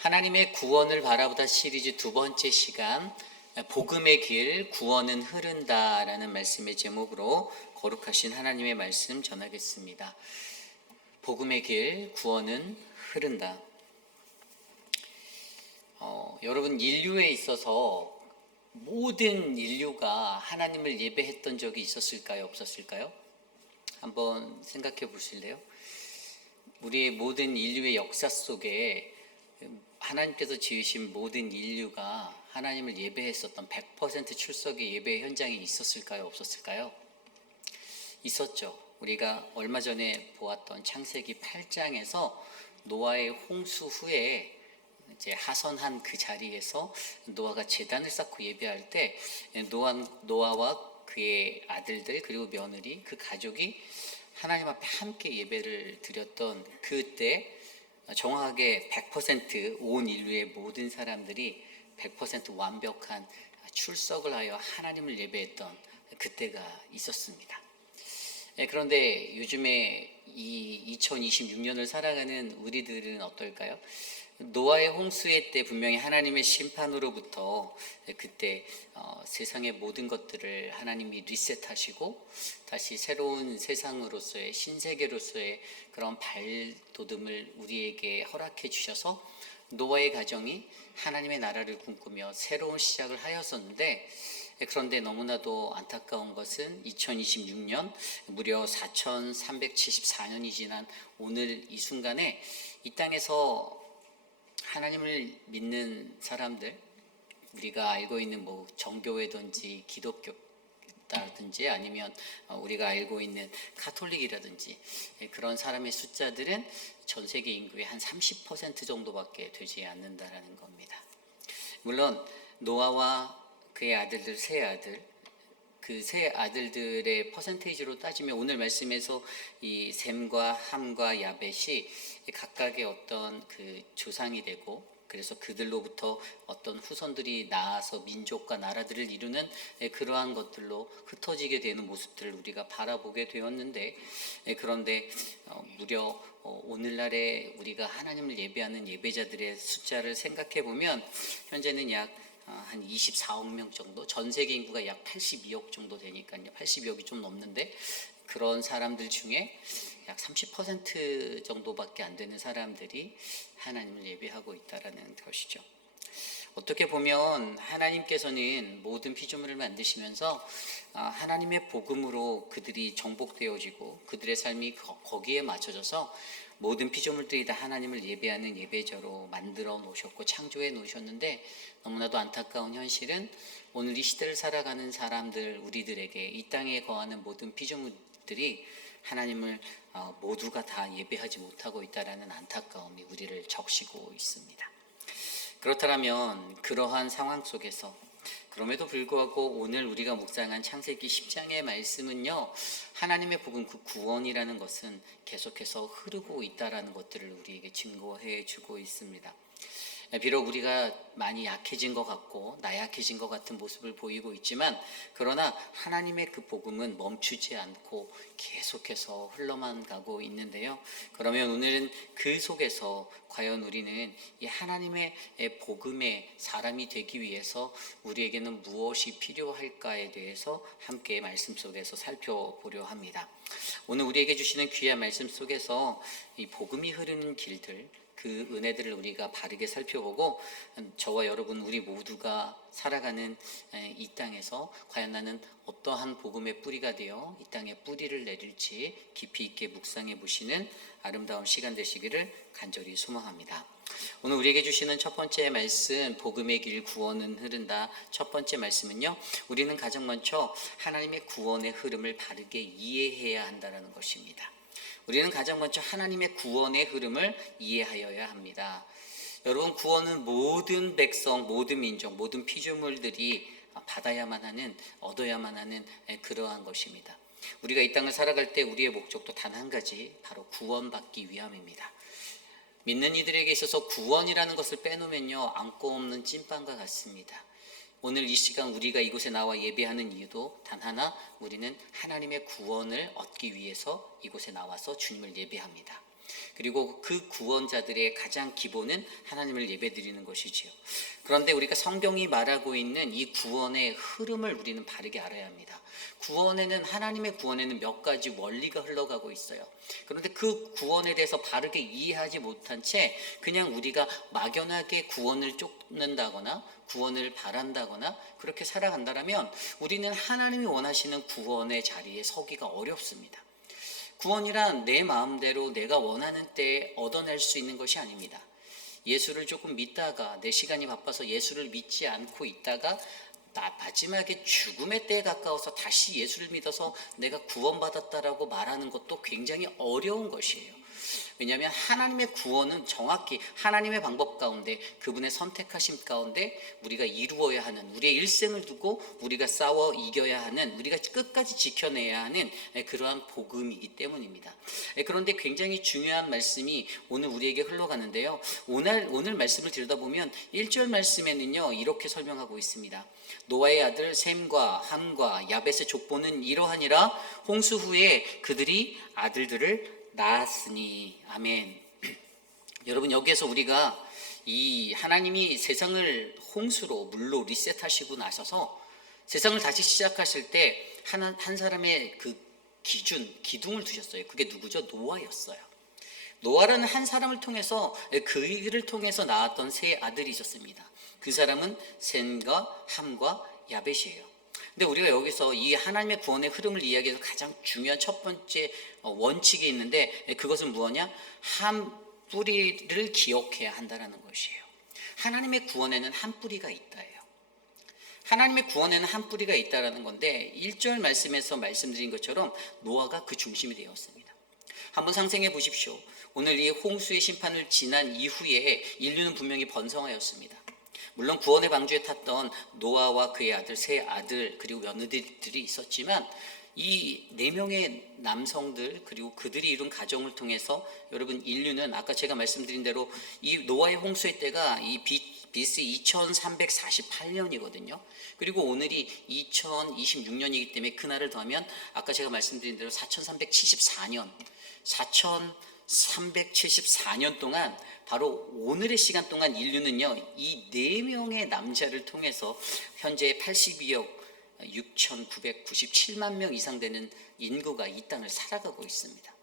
하나님의 구원을 바라보다 시리즈 두 번째 시간, 복음의 길, 구원은 흐른다라는 말씀의 제목으로 거룩하신 하나님의 말씀 전하겠습니다. 복음의 길, 구원은 흐른다. 여러분, 인류에 있어서 모든 인류가 하나님을 예배했던 적이 있었을까요? 없었을까요? 한번 생각해 보실래요? 우리의 모든 인류의 역사 속에 하나님께서 지으신 모든 인류가 하나님을 예배했었던 100% 출석의 예배 현장에 있었을까요? 없었을까요? 있었죠. 우리가 얼마 전에 보았던 창세기 8장에서 노아의 홍수 후에 이제 하선한 그 자리에서 노아가 제단을 쌓고 예배할 때 노아와 그의 아들들 그리고 며느리 그 가족이 하나님 앞에 함께 예배를 드렸던 그때 정확하게 100%온 인류의 모든 사람들이 100% 완벽한 출석을 하여 하나님을 예배했던 그때가 있었습니다. 그런데 요즘에 이 2026년을 살아가는 우리들은 어떨까요? 노아의 홍수의 때 분명히 하나님의 심판으로부터 그때 세상의 모든 것들을 하나님이 리셋하시고 다시 새로운 세상으로서의 신세계로서의 그런 발돋움을 우리에게 허락해 주셔서 노아의 가정이 하나님의 나라를 꿈꾸며 새로운 시작을 하였었는데, 그런데 너무나도 안타까운 것은 2026년 무려 4374년이 지난 오늘 이 순간에 이 땅에서 하나님을 믿는 사람들, 우리가 알고 있는 뭐 정교회든지 기독교라든지 아니면 우리가 알고 있는 가톨릭이라든지 그런 사람의 숫자들은 전 세계 인구의 한 30% 정도밖에 되지 않는다라는 겁니다. 물론 노아와 그의 아들들 세 아들, 그 세 아들들의 퍼센테이지로 따지면 오늘 말씀에서 이 셈과 함과 야벳이 각각의 어떤 그 조상이 되고, 그래서 그들로부터 어떤 후손들이 나아서 민족과 나라들을 이루는 그러한 것들로 흩어지게 되는 모습들을 우리가 바라보게 되었는데, 그런데 무려 오늘날에 우리가 하나님을 예배하는 예배자들의 숫자를 생각해 보면 현재는 약 한 24억 명 정도, 전 세계 인구가 약 82억 정도 되니까요. 82억이 좀 넘는데 그런 사람들 중에 약 30% 정도밖에 안 되는 사람들이 하나님을 예배하고 있다라는 것이죠. 어떻게 보면 하나님께서는 모든 피조물을 만드시면서 하나님의 복음으로 그들이 정복되어지고 그들의 삶이 거기에 맞춰져서 모든 피조물들이 다 하나님을 예배하는 예배자로 만들어 놓으셨고 창조해 놓으셨는데, 너무나도 안타까운 현실은 오늘 이 시대를 살아가는 사람들, 우리들에게 이 땅에 거하는 모든 피조물들이 하나님을 모두가 다 예배하지 못하고 있다라는 안타까움이 우리를 적시고 있습니다. 그렇다면 그러한 상황 속에서 그럼에도 불구하고 오늘 우리가 묵상한 창세기 10장의 말씀은요, 하나님의 복음, 그 구원이라는 것은 계속해서 흐르고 있다라는 것들을 우리에게 증거해 주고 있습니다. 비록 우리가 많이 약해진 것 같고 나약해진 것 같은 모습을 보이고 있지만, 그러나 하나님의 그 복음은 멈추지 않고 계속해서 흘러만 가고 있는데요. 그러면 오늘은 그 속에서 과연 우리는 이 하나님의 복음의 사람이 되기 위해서 우리에게는 무엇이 필요할까에 대해서 함께 말씀 속에서 살펴보려 합니다. 오늘 우리에게 주시는 귀한 말씀 속에서 이 복음이 흐르는 길들, 그 은혜들을 우리가 바르게 살펴보고 저와 여러분 우리 모두가 살아가는 이 땅에서 과연 나는 어떠한 복음의 뿌리가 되어 이 땅에 뿌리를 내릴지 깊이 있게 묵상해 보시는 아름다운 시간 되시기를 간절히 소망합니다. 오늘 우리에게 주시는 첫 번째 말씀, 복음의 길 구원은 흐른다. 첫 번째 말씀은요, 우리는 가장 먼저 하나님의 구원의 흐름을 바르게 이해해야 한다는 것입니다. 우리는 가장 먼저 하나님의 구원의 흐름을 이해하여야 합니다. 여러분, 구원은 모든 백성, 모든 민족, 모든 피조물들이 받아야만 하는, 얻어야만 하는 그러한 것입니다. 우리가 이 땅을 살아갈 때 우리의 목적도 단 한 가지, 바로 구원받기 위함입니다. 믿는 이들에게 있어서 구원이라는 것을 빼놓으면요, 안고 없는 찐빵과 같습니다. 오늘 이 시간 우리가 이곳에 나와 예배하는 이유도 단 하나, 우리는 하나님의 구원을 얻기 위해서 이곳에 나와서 주님을 예배합니다. 그리고 그 구원자들의 가장 기본은 하나님을 예배드리는 것이지요. 그런데 우리가 성경이 말하고 있는 이 구원의 흐름을 우리는 바르게 알아야 합니다. 하나님의 구원에는 몇 가지 원리가 흘러가고 있어요. 그런데 그 구원에 대해서 바르게 이해하지 못한 채 그냥 우리가 막연하게 구원을 쫓는다거나 구원을 바란다거나 그렇게 살아간다면 우리는 하나님이 원하시는 구원의 자리에 서기가 어렵습니다. 구원이란 내 마음대로 내가 원하는 때에 얻어낼 수 있는 것이 아닙니다. 예수를 조금 믿다가 내 시간이 바빠서 예수를 믿지 않고 있다가 마지막에 죽음의 때에 가까워서 다시 예수를 믿어서 내가 구원받았다라고 말하는 것도 굉장히 어려운 것이에요. 왜냐하면 하나님의 구원은 정확히 하나님의 방법 가운데 그분의 선택하심 가운데 우리가 이루어야 하는 우리의 일생을 두고 우리가 싸워 이겨야 하는 우리가 끝까지 지켜내야 하는 그러한 복음이기 때문입니다. 그런데 굉장히 중요한 말씀이 오늘 우리에게 흘러가는데요. 오늘 말씀을 들여다보면 1절 말씀에는요 이렇게 설명하고 있습니다. 노아의 아들 셈과 함과 야벳의 족보는 이러하니라. 홍수 후에 그들이 아들들을 낳았으니. 아멘. 여러분, 여기에서 우리가 이 하나님이 세상을 홍수로 물로 리셋하시고 나셔서 세상을 다시 시작하실 때 한 사람의 그 기둥을 두셨어요. 그게 누구죠? 노아였어요. 노아라는 한 사람을 통해서 그 일을 통해서 낳았던 세 아들이 있었습니다. 그 사람은 셈과 함과 야벳이에요. 근데 우리가 여기서 이 하나님의 구원의 흐름을 이야기해서 가장 중요한 첫 번째 원칙이 있는데 그것은 무엇이냐? 한 뿌리를 기억해야 한다는 것이에요. 하나님의 구원에는 한 뿌리가 있다예요. 하나님의 구원에는 한 뿌리가 있다라는 건데 1절 말씀에서 말씀드린 것처럼 노아가 그 중심이 되었습니다. 한번 상상해 보십시오. 오늘 이 홍수의 심판을 지난 이후에 인류는 분명히 번성하였습니다. 물론 구원의 방주에 탔던 노아와 그의 아들, 세 아들 그리고 며느리들이 있었지만 이 4명의 남성들 그리고 그들이 이룬 가정을 통해서 여러분 인류는 아까 제가 말씀드린 대로 이 노아의 홍수의 때가 이 BC 2348년이거든요. 그리고 오늘이 2026년이기 때문에 그날을 더하면 아까 제가 말씀드린 대로 4374년 4374년 동안 바로 오늘의 시간 동안 인류는요 이 4명의 남자를 통해서 현재 82억 6,997만 명 이상 되는 인구가 이 땅을 살아가고 있습니다.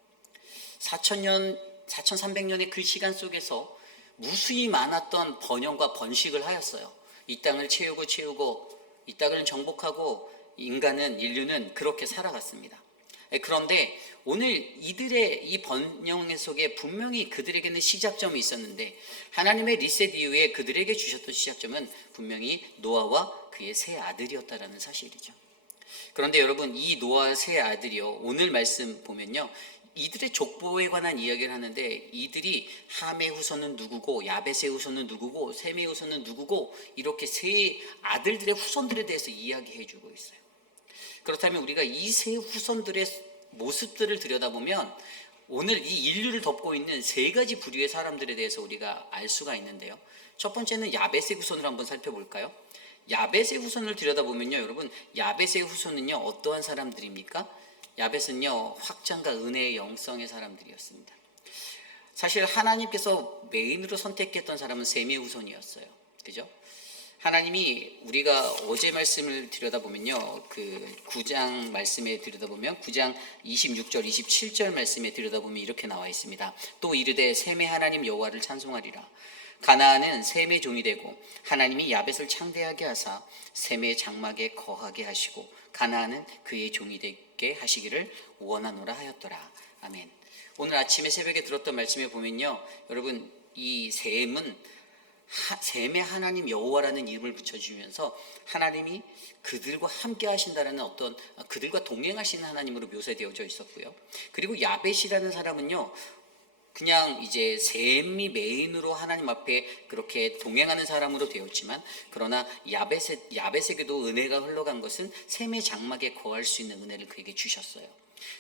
4300년의 그 시간 속에서 무수히 많았던 번영과 번식을 하였어요. 이 땅을 채우고 이 땅을 정복하고 인류는 그렇게 살아갔습니다. 그런데 오늘 이들의 이 번영 속에 분명히 그들에게는 시작점이 있었는데 하나님의 리셋 이후에 그들에게 주셨던 시작점은 분명히 노아와 그의 세 아들이었다라는 사실이죠. 그런데 여러분 이 노아 세 아들이요 오늘 말씀 보면요 이들의 족보에 관한 이야기를 하는데 이들이 함의 후손은 누구고 야벳의 후손은 누구고 셈의 후손은 누구고 이렇게 세 아들들의 후손들에 대해서 이야기해 주고 있어요. 그렇다면 우리가 이 세 후손들의 모습들을 들여다보면 오늘 이 인류를 덮고 있는 3가지 부류의 사람들에 대해서 우리가 알 수가 있는데요. 첫 번째는 야벳의 후손을 한번 살펴볼까요? 야벳의 후손을 들여다보면요 여러분 야벳의 후손은요 어떠한 사람들입니까? 야벳은요 확장과 은혜의 영성의 사람들이었습니다. 사실 하나님께서 메인으로 선택했던 사람은 셈의 후손이었어요. 그죠? 하나님이 우리가 어제 말씀을 들여다보면요 그 9장 말씀에 들여다보면 9장 26절 27절 말씀에 들여다보면 이렇게 나와 있습니다. 또 이르되 셈의 하나님 여호와를 찬송하리라. 가나안은 셈의 종이 되고 하나님이 야벳을 창대하게 하사 셈의 장막에 거하게 하시고 가나안은 그의 종이 되게 하시기를 원하노라 하였더라. 아멘. 오늘 아침에 새벽에 들었던 말씀에 보면요 여러분 이 셈은 셈의 하나님 여호와라는 이름을 붙여주면서 하나님이 그들과 함께 하신다라는 어떤 그들과 동행하시는 하나님으로 묘사되어져 있었고요. 그리고 야벳이라는 사람은요 그냥 이제 셈이 메인으로 하나님 앞에 그렇게 동행하는 사람으로 되었지만 그러나 야벳에게도 은혜가 흘러간 것은 셈의 장막에 거할 수 있는 은혜를 그에게 주셨어요.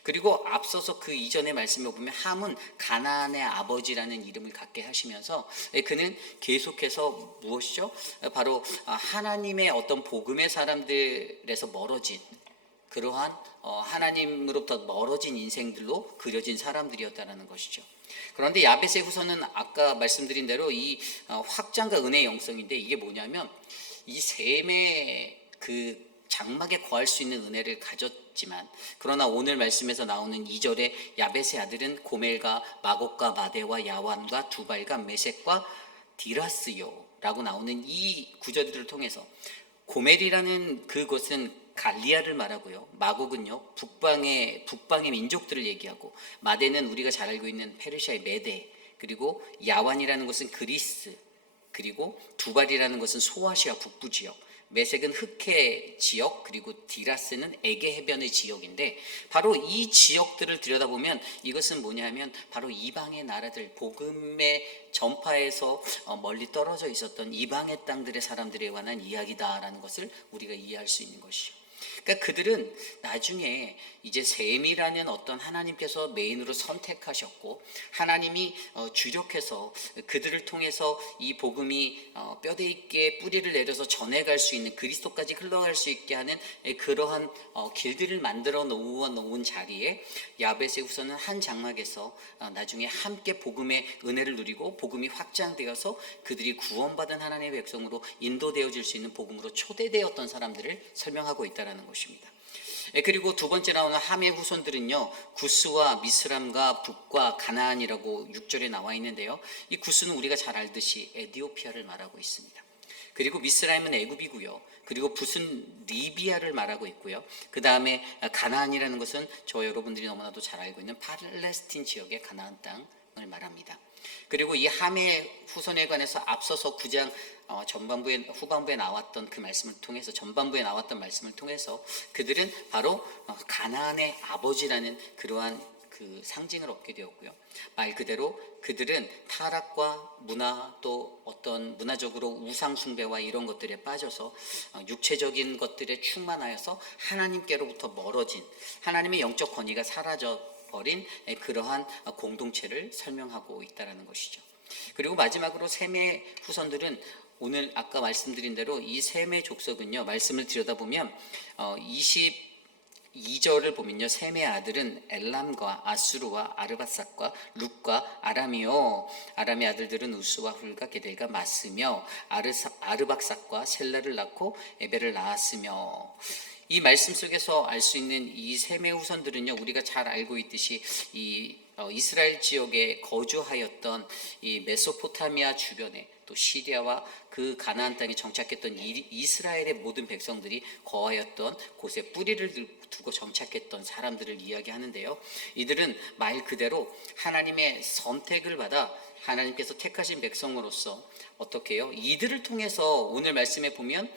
그리고 앞서서 그 이전의 말씀을 보면 함은 가나안의 아버지라는 이름을 갖게 하시면서 그는 계속해서 무엇이죠? 바로 하나님의 어떤 복음의 사람들에서 멀어진 그러한 하나님으로부터 멀어진 인생들로 그려진 사람들이었다는 것이죠. 그런데 야벳의 후손은 아까 말씀드린 대로 이 확장과 은혜의 영성인데, 이게 뭐냐면 이 셈의 그 장막에 거할 수 있는 은혜를 가졌지만, 그러나 오늘 말씀에서 나오는 2절에 야벳의 아들은 고멜과 마곡과 마대와 야완과 두발과 메섹과 디라스요 라고 나오는 이 구절들을 통해서, 고멜이라는 그곳은 갈리아를 말하고요, 마곡은요 북방의 민족들을 얘기하고, 마대는 우리가 잘 알고 있는 페르시아의 메대, 그리고 야완이라는 것은 그리스, 그리고 두발이라는 것은 소아시아 북부 지역, 메섹은 흑해 지역, 그리고 디라스는 에게 해변의 지역인데, 바로 이 지역들을 들여다보면 이것은 뭐냐면 바로 이방의 나라들, 복음의 전파에서 멀리 떨어져 있었던 이방의 땅들의 사람들에 관한 이야기다라는 것을 우리가 이해할 수 있는 것이죠. 그러니까 그들은 나중에 이제 셈이라는 어떤 하나님께서 메인으로 선택하셨고, 하나님이 주력해서 그들을 통해서 이 복음이 뼈대 있게 뿌리를 내려서 전해갈 수 있는, 그리스도까지 흘러갈 수 있게 하는 그러한 길들을 만들어 놓은 자리에 야벳의 후손은 한 장막에서 나중에 함께 복음의 은혜를 누리고 복음이 확장되어서 그들이 구원받은 하나님의 백성으로 인도되어질 수 있는 복음으로 초대되었던 사람들을 설명하고 있다는 것입니다. 그리고 두 번째 나오는 함의 후손들은요, 구스와 미스람과 북과 가나안이라고 6절에 나와 있는데요, 이 구스는 우리가 잘 알듯이 에디오피아를 말하고 있습니다. 그리고 미스라임은 애굽이고요, 그리고 붓은 리비아를 말하고 있고요, 그 다음에 가나안이라는 것은 저 여러분들이 너무나도 잘 알고 있는 팔레스틴 지역의 가나안 땅을 말합니다. 그리고 이 함의 후손에 관해서 앞서서 9장 후반부에 나왔던 그 말씀을 통해서, 전반부에 나왔던 말씀을 통해서 그들은 바로 가나안의 아버지라는 그러한 그 상징을 얻게 되었고요, 말 그대로 그들은 타락과 문화, 또 어떤 문화적으로 우상 숭배와 이런 것들에 빠져서 육체적인 것들에 충만하여서 하나님께로부터 멀어진, 하나님의 영적 권위가 사라져 버린 그러한 공동체를 설명하고 있다는 것이죠. 그리고 마지막으로 셈의 후손들은, 오늘 아까 말씀드린 대로 이 셈의 족속은요, 말씀을 들여다보면 22절을 보면요, 셈의 아들은 엘람과 아수르와 아르바삭과 룻과 아람이요, 아람의 아들들은 우스와 훌과 게델과 마스며 아르박삭과 셀라를 낳고 에벨을 낳았으며, 이 말씀 속에서 알 수 있는 이 셈의 후손들은요, 우리가 잘 알고 있듯이 이 이스라엘 지역에 거주하였던 이 메소포타미아 주변에, 또 시리아와 그 가나안 땅에 정착했던 이스라엘의 모든 백성들이 거하였던 곳에 뿌리를 두고 정착했던 사람들을 이야기하는데요, 이들은 말 그대로 하나님의 선택을 받아 하나님께서 택하신 백성으로서 어떻게 해요? 이들을 통해서 오늘 말씀에 보면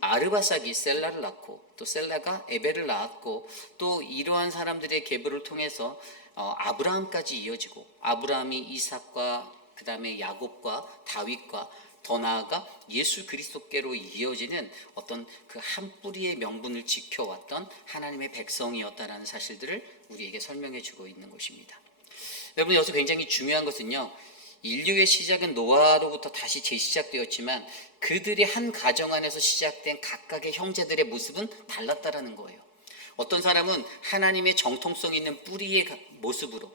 아르바삭이 셀라를 낳고, 또 셀라가 에벨을 낳았고, 또 이러한 사람들의 계보를 통해서 아브라함까지 이어지고, 아브라함이 이삭과 그 다음에 야곱과 다윗과 더 나아가 예수 그리스도께로 이어지는 어떤 그 한 뿌리의 명분을 지켜왔던 하나님의 백성이었다라는 사실들을 우리에게 설명해 주고 있는 것입니다. 여러분, 여기서 굉장히 중요한 것은요, 인류의 시작은 노아로부터 다시 재시작되었지만 그들이 한 가정 안에서 시작된 각각의 형제들의 모습은 달랐다라는 거예요. 어떤 사람은 하나님의 정통성 있는 뿌리의 모습으로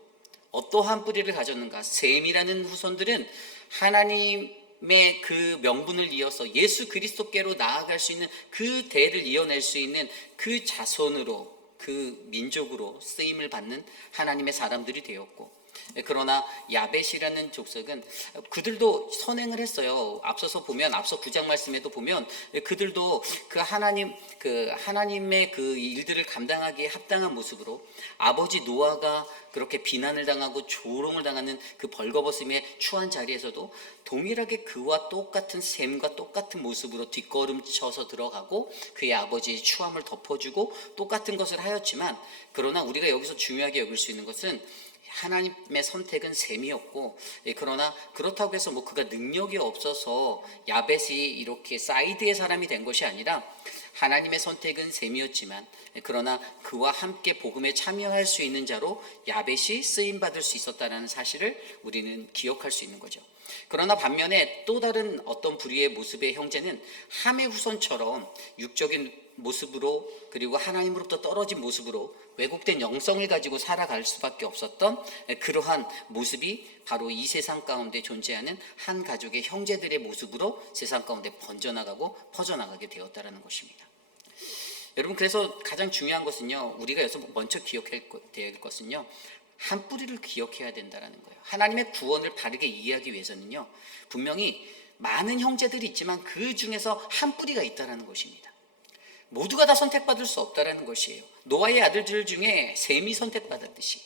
어떠한 뿌리를 가졌는가, 셈이라는 후손들은 하나님의 그 명분을 이어서 예수 그리스도께로 나아갈 수 있는 그 대를 이어낼 수 있는 그 자손으로, 그 민족으로 쓰임을 받는 하나님의 사람들이 되었고, 그러나 야벳이라는 족속은 그들도 선행을 했어요. 앞서 9장 말씀에도 보면 그들도 하나님의 그 일들을 감당하기에 합당한 모습으로, 아버지 노아가 그렇게 비난을 당하고 조롱을 당하는 그 벌거벗음에 추한 자리에서도 동일하게 그와 똑같은 셈과 똑같은 모습으로 뒷걸음쳐서 들어가고 그의 아버지의 추함을 덮어주고 똑같은 것을 하였지만, 그러나 우리가 여기서 중요하게 여길 수 있는 것은 하나님의 선택은 셈이었고, 그러나 그렇다고 해서 그가 능력이 없어서 야벳이 이렇게 사이드의 사람이 된 것이 아니라, 하나님의 선택은 셈이었지만 그러나 그와 함께 복음에 참여할 수 있는 자로 야벳이 쓰임받을 수 있었다는 사실을 우리는 기억할 수 있는 거죠. 그러나 반면에 또 다른 어떤 부류의 모습의 형제는 함의 후손처럼 육적인 모습으로, 그리고 하나님으로부터 떨어진 모습으로 왜곡된 영성을 가지고 살아갈 수밖에 없었던 그러한 모습이 바로 이 세상 가운데 존재하는 한 가족의 형제들의 모습으로 세상 가운데 번져나가고 퍼져나가게 되었다는 것입니다. 여러분, 그래서 가장 중요한 것은요, 우리가 여기서 먼저 기억해야 될 것은요, 한 뿌리를 기억해야 된다는 거예요. 하나님의 구원을 바르게 이해하기 위해서는요, 분명히 많은 형제들이 있지만 그 중에서 한 뿌리가 있다는 것입니다. 모두가 다 선택받을 수 없다는 것이에요. 노아의 아들들 중에 셈이 선택받았듯이,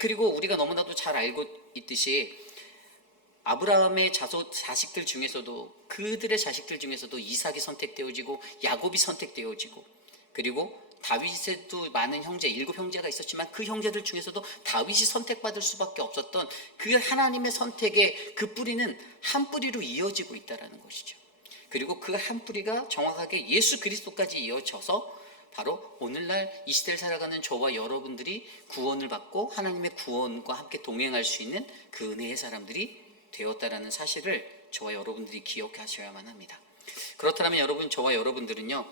그리고 우리가 너무나도 잘 알고 있듯이 아브라함의 자식들 중에서도, 그들의 자식들 중에서도 이삭이 선택되어지고 야곱이 선택되어지고, 그리고 다윗에도 많은 형제, 7형제가 있었지만 그 형제들 중에서도 다윗이 선택받을 수밖에 없었던 그 하나님의 선택의 그 뿌리는 한 뿌리로 이어지고 있다는 것이죠. 그리고 그 한 뿌리가 정확하게 예수 그리스도까지 이어져서 바로 오늘날 이 시대를 살아가는 저와 여러분들이 구원을 받고 하나님의 구원과 함께 동행할 수 있는 그 은혜의 사람들이 되었다라는 사실을 저와 여러분들이 기억하셔야만 합니다. 그렇다면 여러분, 저와 여러분들은요,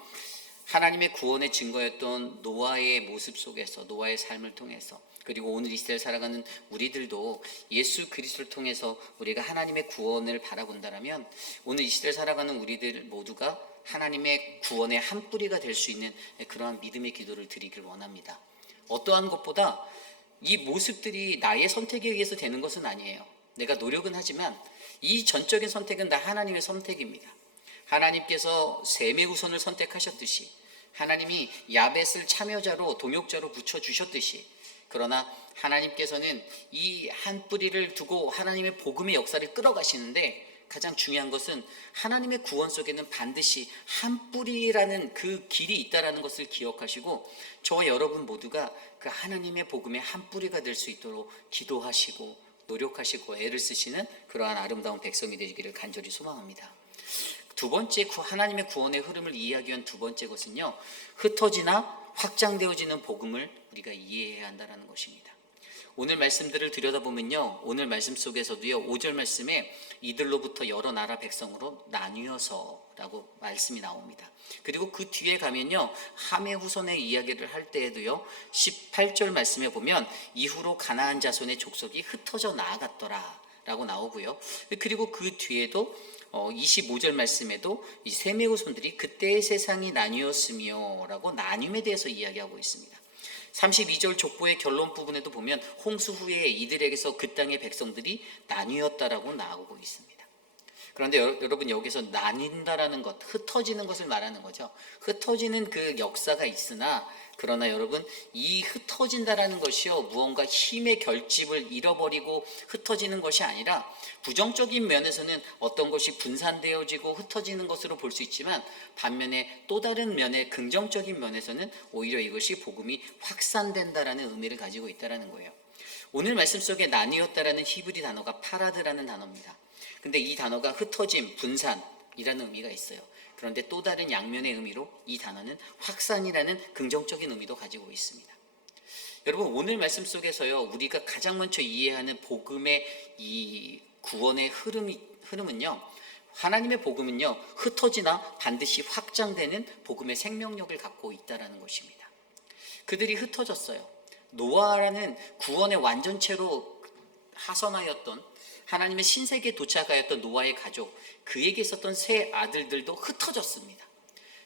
하나님의 구원의 증거였던 노아의 모습 속에서, 노아의 삶을 통해서, 그리고 오늘 이 시대를 살아가는 우리들도 예수 그리스도를 통해서 우리가 하나님의 구원을 바라본다면 오늘 이 시대를 살아가는 우리들 모두가 하나님의 구원의 한 뿌리가 될 수 있는 그러한 믿음의 기도를 드리길 원합니다. 어떠한 것보다 이 모습들이 나의 선택에 의해서 되는 것은 아니에요. 내가 노력은 하지만 이 전적인 선택은 다 하나님의 선택입니다. 하나님께서 셈의 후손을 선택하셨듯이, 하나님이 야벳을 참여자로, 동역자로 붙여주셨듯이, 그러나 하나님께서는 이 한 뿌리를 두고 하나님의 복음의 역사를 끌어가시는데, 가장 중요한 것은 하나님의 구원 속에는 반드시 한 뿌리라는 그 길이 있다는 것을 기억하시고, 저와 여러분 모두가 그 하나님의 복음의 한 뿌리가 될 수 있도록 기도하시고 노력하시고 애를 쓰시는 그러한 아름다운 백성이 되기를 간절히 소망합니다. 두 번째, 하나님의 구원의 흐름을 이해하기 위한 두 번째 것은요, 흩어지나 확장되어지는 복음을 우리가 이해해야 한다는 것입니다. 오늘 말씀들을 들여다보면요, 오늘 말씀 속에서도요, 5절 말씀에 이들로부터 여러 나라 백성으로 나뉘어서 라고 말씀이 나옵니다. 그리고 그 뒤에 가면요, 함의 후손의 이야기를 할 때에도요, 18절 말씀에 보면 이후로 가나안 자손의 족속이 흩어져 나아갔더라 라고 나오고요. 그리고 그 뒤에도 25절 말씀에도 이 셈의 후손들이 그때의 세상이 나뉘었으며 라고 나눔에 대해서 이야기하고 있습니다. 32절 족보의 결론 부분에도 보면 홍수 후에 이들에게서 그 땅의 백성들이 나뉘었다라고 나오고 있습니다. 그런데 여러분, 여기서 나뉜다라는 것, 흩어지는 것을 말하는 거죠. 흩어지는 그 역사가 있으나, 그러나 여러분, 이 흩어진다라는 것이요, 무언가 힘의 결집을 잃어버리고 흩어지는 것이 아니라 부정적인 면에서는 어떤 것이 분산되어지고 흩어지는 것으로 볼 수 있지만, 반면에 또 다른 면의 긍정적인 면에서는 오히려 이것이 복음이 확산된다라는 의미를 가지고 있다라는 거예요. 오늘 말씀 속에 나뉘었다라는 히브리 단어가 파라드라는 단어입니다. 근데 이 단어가 흩어짐, 분산이라는 의미가 있어요. 그런데 또 다른 양면의 의미로 이 단어는 확산이라는 긍정적인 의미도 가지고 있습니다. 여러분, 오늘 말씀 속에서요, 우리가 가장 먼저 이해하는 복음의 이 구원의 흐름은요, 하나님의 복음은요, 흩어지나 반드시 확장되는 복음의 생명력을 갖고 있다는 것입니다. 그들이 흩어졌어요. 노아라는 구원의 완전체로 하선하였던, 하나님의 신세계에 도착하였던 노아의 가족, 그에게 있었던 세 아들들도 흩어졌습니다.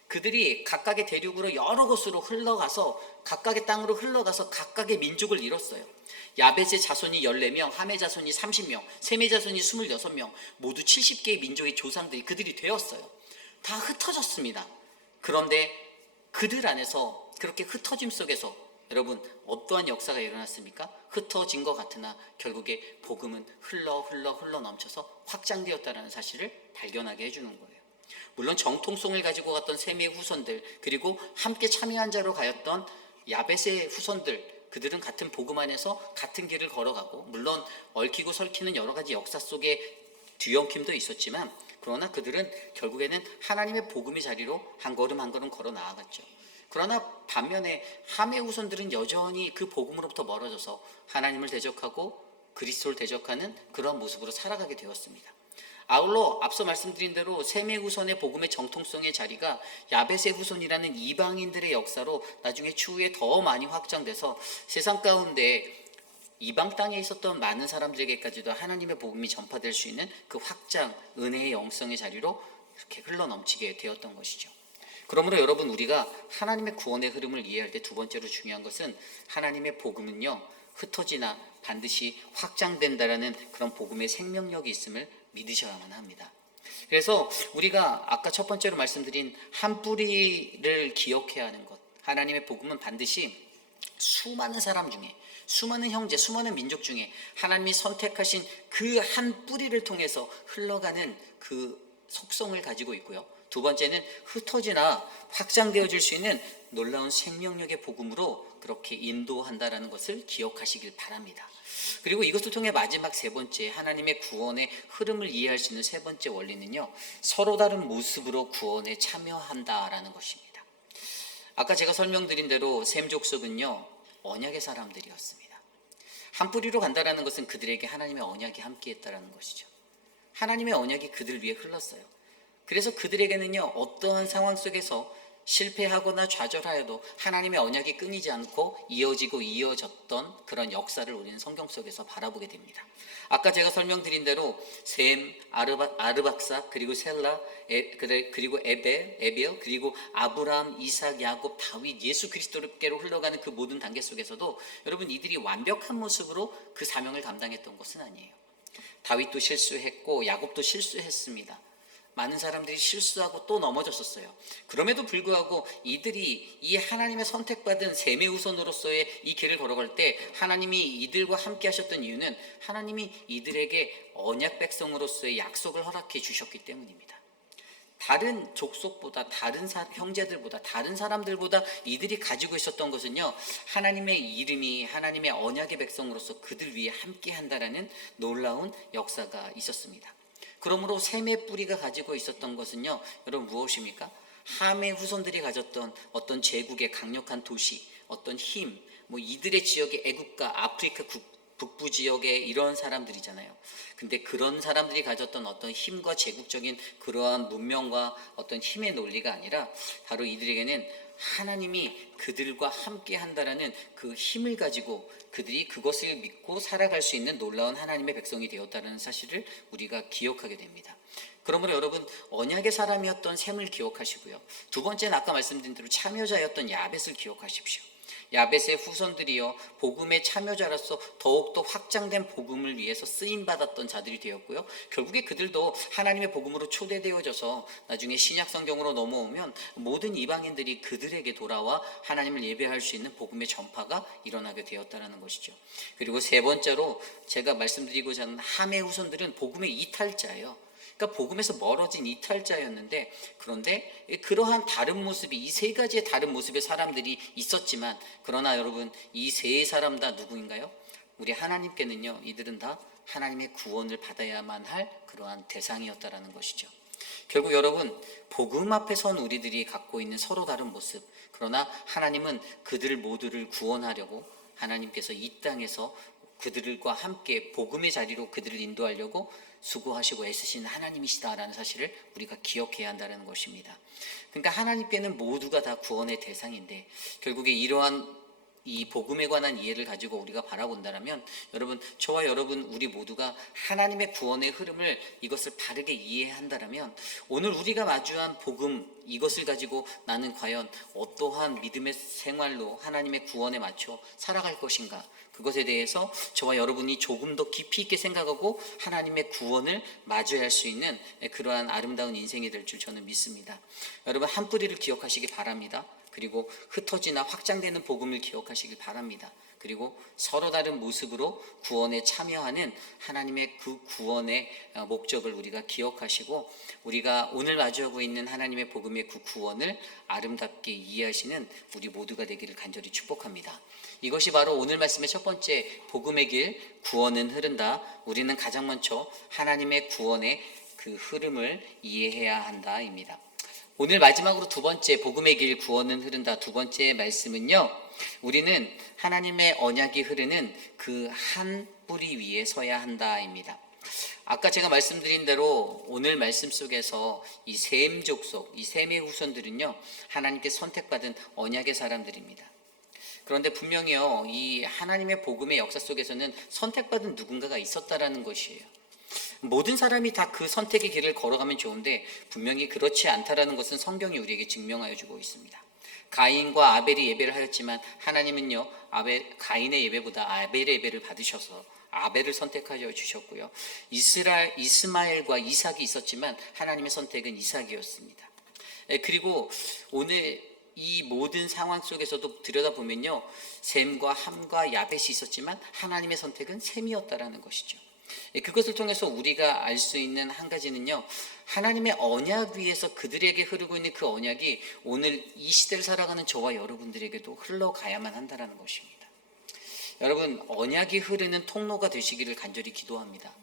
그들이 각각의 대륙으로 여러 곳으로 흘러가서, 각각의 땅으로 흘러가서 각각의 민족을 이뤘어요. 야벳의 자손이 14명, 함의 자손이 30명, 셈의 자손이 26명, 모두 70개의 민족의 조상들이 그들이 되었어요. 다 흩어졌습니다. 그런데 그들 안에서, 그렇게 흩어짐 속에서 여러분, 어떠한 역사가 일어났습니까? 흩어진 것 같으나 결국에 복음은 흘러 넘쳐서 확장되었다는 사실을 발견하게 해주는 거예요. 물론 정통성을 가지고 갔던 셈의 후손들, 그리고 함께 참여한 자로 가였던 야벳의 후손들, 그들은 같은 복음 안에서 같은 길을 걸어가고, 물론 얽히고 설키는 여러 가지 역사 속에 뒤엉킴도 있었지만, 그러나 그들은 결국에는 하나님의 복음의 자리로 한 걸음 한 걸음 걸어 나아갔죠. 그러나 반면에 함의 후손들은 여전히 그 복음으로부터 멀어져서 하나님을 대적하고 그리스도를 대적하는 그런 모습으로 살아가게 되었습니다. 아울러 앞서 말씀드린 대로 셈의 후손의 복음의 정통성의 자리가 야벳의 후손이라는 이방인들의 역사로 나중에 추후에 더 많이 확장돼서 세상 가운데 이방 땅에 있었던 많은 사람들에게까지도 하나님의 복음이 전파될 수 있는 그 확장, 은혜의 영성의 자리로 이렇게 흘러넘치게 되었던 것이죠. 그러므로 여러분, 우리가 하나님의 구원의 흐름을 이해할 때 두 번째로 중요한 것은 하나님의 복음은요, 흩어지나 반드시 확장된다라는 그런 복음의 생명력이 있음을 믿으셔야만 합니다. 그래서 우리가 아까 첫 번째로 말씀드린 한 뿌리를 기억해야 하는 것, 하나님의 복음은 반드시 수많은 사람 중에, 수많은 형제, 수많은 민족 중에 하나님이 선택하신 그 한 뿌리를 통해서 흘러가는 그 속성을 가지고 있고요. 두 번째는 흩어지나 확장되어질 수 있는 놀라운 생명력의 복음으로 그렇게 인도한다라는 것을 기억하시길 바랍니다. 그리고 이것을 통해 마지막 세 번째, 하나님의 구원의 흐름을 이해할 수 있는 세 번째 원리는요, 서로 다른 모습으로 구원에 참여한다라는 것입니다. 아까 제가 설명드린 대로 셈 족속은요, 언약의 사람들이었습니다. 한 뿌리로 간다라는 것은 그들에게 하나님의 언약이 함께했다라는 것이죠. 하나님의 언약이 그들 위해 흘렀어요. 그래서 그들에게는요, 어떠한 상황 속에서 실패하거나 좌절하여도 하나님의 언약이 끊이지 않고 이어지고 이어졌던 그런 역사를 우리는 성경 속에서 바라보게 됩니다. 아까 제가 설명드린 대로 셈, 아르박삭, 그리고 셀라, 그리고 에벨, 그리고 아브라함, 이삭, 야곱, 다윗, 예수 그리스도께로 흘러가는 그 모든 단계 속에서도 여러분, 이들이 완벽한 모습으로 그 사명을 감당했던 것은 아니에요. 다윗도 실수했고 야곱도 실수했습니다. 많은 사람들이 실수하고 또 넘어졌었어요. 그럼에도 불구하고 이들이 이 하나님의 선택받은 셈의 후손으로서의 이 길을 걸어갈 때 하나님이 이들과 함께 하셨던 이유는 하나님이 이들에게 언약 백성으로서의 약속을 허락해 주셨기 때문입니다. 다른 족속보다, 다른 형제들보다, 다른 사람들보다 이들이 가지고 있었던 것은요, 하나님의 이름이 하나님의 언약의 백성으로서 그들 위해 함께 한다라는 놀라운 역사가 있었습니다. 그러므로 셈의 뿌리가 가지고 있었던 것은요, 여러분 무엇입니까? 함의 후손들이 가졌던 어떤 제국의 강력한 도시, 어떤 힘, 이들의 지역의 애국가, 아프리카 북부 지역의 이런 사람들이잖아요. 근데 그런 사람들이 가졌던 어떤 힘과 제국적인 그러한 문명과 어떤 힘의 논리가 아니라 바로 이들에게는 하나님이 그들과 함께 한다라는 그 힘을 가지고 그들이 그것을 믿고 살아갈 수 있는 놀라운 하나님의 백성이 되었다는 사실을 우리가 기억하게 됩니다. 그러므로 여러분, 언약의 사람이었던 셈을 기억하시고요. 두 번째는 아까 말씀드린 대로 참여자였던 야벳을 기억하십시오. 야벳의 후손들이요, 복음의 참여자로서 더욱더 확장된 복음을 위해서 쓰임받았던 자들이 되었고요. 결국에 그들도 하나님의 복음으로 초대되어져서 나중에 신약 성경으로 넘어오면 모든 이방인들이 그들에게 돌아와 하나님을 예배할 수 있는 복음의 전파가 일어나게 되었다는 것이죠. 그리고 세 번째로 제가 말씀드리고자 하는 함의 후손들은 복음의 이탈자예요. 그러니까 복음에서 멀어진 이탈자였는데, 그런데 그러한 다른 모습이, 이 세 가지의 다른 모습의 사람들이 있었지만, 그러나 여러분, 이 세 사람 다 누구인가요? 우리 하나님께는요, 이들은 다 하나님의 구원을 받아야만 할 그러한 대상이었다라는 것이죠. 결국 여러분, 복음 앞에 선 우리들이 갖고 있는 서로 다른 모습, 그러나 하나님은 그들 모두를 구원하려고 하나님께서 이 땅에서 그들과 함께 복음의 자리로 그들을 인도하려고 수고하시고 애쓰신 하나님이시다라는 사실을 우리가 기억해야 한다는 것입니다. 그러니까 하나님께는 모두가 다 구원의 대상인데, 결국에 이러한 이 복음에 관한 이해를 가지고 우리가 바라본다면, 여러분, 저와 여러분 우리 모두가 하나님의 구원의 흐름을, 이것을 바르게 이해한다면 오늘 우리가 마주한 복음, 이것을 가지고 나는 과연 어떠한 믿음의 생활로 하나님의 구원에 맞춰 살아갈 것인가, 그것에 대해서 저와 여러분이 조금 더 깊이 있게 생각하고 하나님의 구원을 맞이할 수 있는 그러한 아름다운 인생이 될 줄 저는 믿습니다. 여러분, 한 뿌리를 기억하시기 바랍니다. 그리고 흩어지나 확장되는 복음을 기억하시길 바랍니다. 그리고 서로 다른 모습으로 구원에 참여하는 하나님의 그 구원의 목적을 우리가 기억하시고, 우리가 오늘 마주하고 있는 하나님의 복음의 그 구원을 아름답게 이해하시는 우리 모두가 되기를 간절히 축복합니다. 이것이 바로 오늘 말씀의 첫 번째, 복음의 길, 구원은 흐른다. 우리는 가장 먼저 하나님의 구원의 그 흐름을 이해해야 한다입니다. 오늘 마지막으로 두 번째, 복음의 길, 구원은 흐른다. 두 번째 말씀은요, 우리는 하나님의 언약이 흐르는 그 한 뿌리 위에 서야 한다입니다. 아까 제가 말씀드린 대로 오늘 말씀 속에서 이 셈 족속, 이 셈의 후손들은요, 하나님께 선택받은 언약의 사람들입니다. 그런데 분명히요, 이 하나님의 복음의 역사 속에서는 선택받은 누군가가 있었다라는 것이에요. 모든 사람이 다 그 선택의 길을 걸어가면 좋은데 분명히 그렇지 않다라는 것은 성경이 우리에게 증명하여 주고 있습니다. 가인과 아벨이 예배를 하였지만 하나님은요, 가인의 예배보다 아벨의 예배를 받으셔서 아벨을 선택하여 주셨고요. 이스마엘과 이삭이 있었지만 하나님의 선택은 이삭이었습니다. 그리고 오늘 이 모든 상황 속에서도 들여다보면요, 셈과 함과 야벳이 있었지만 하나님의 선택은 셈이었다라는 것이죠. 그것을 통해서 우리가 알 수 있는 한 가지는요, 하나님의 언약 위에서 그들에게 흐르고 있는 그 언약이 오늘 이 시대를 살아가는 저와 여러분들에게도 흘러가야만 한다는 것입니다. 여러분, 언약이 흐르는 통로가 되시기를 간절히 기도합니다.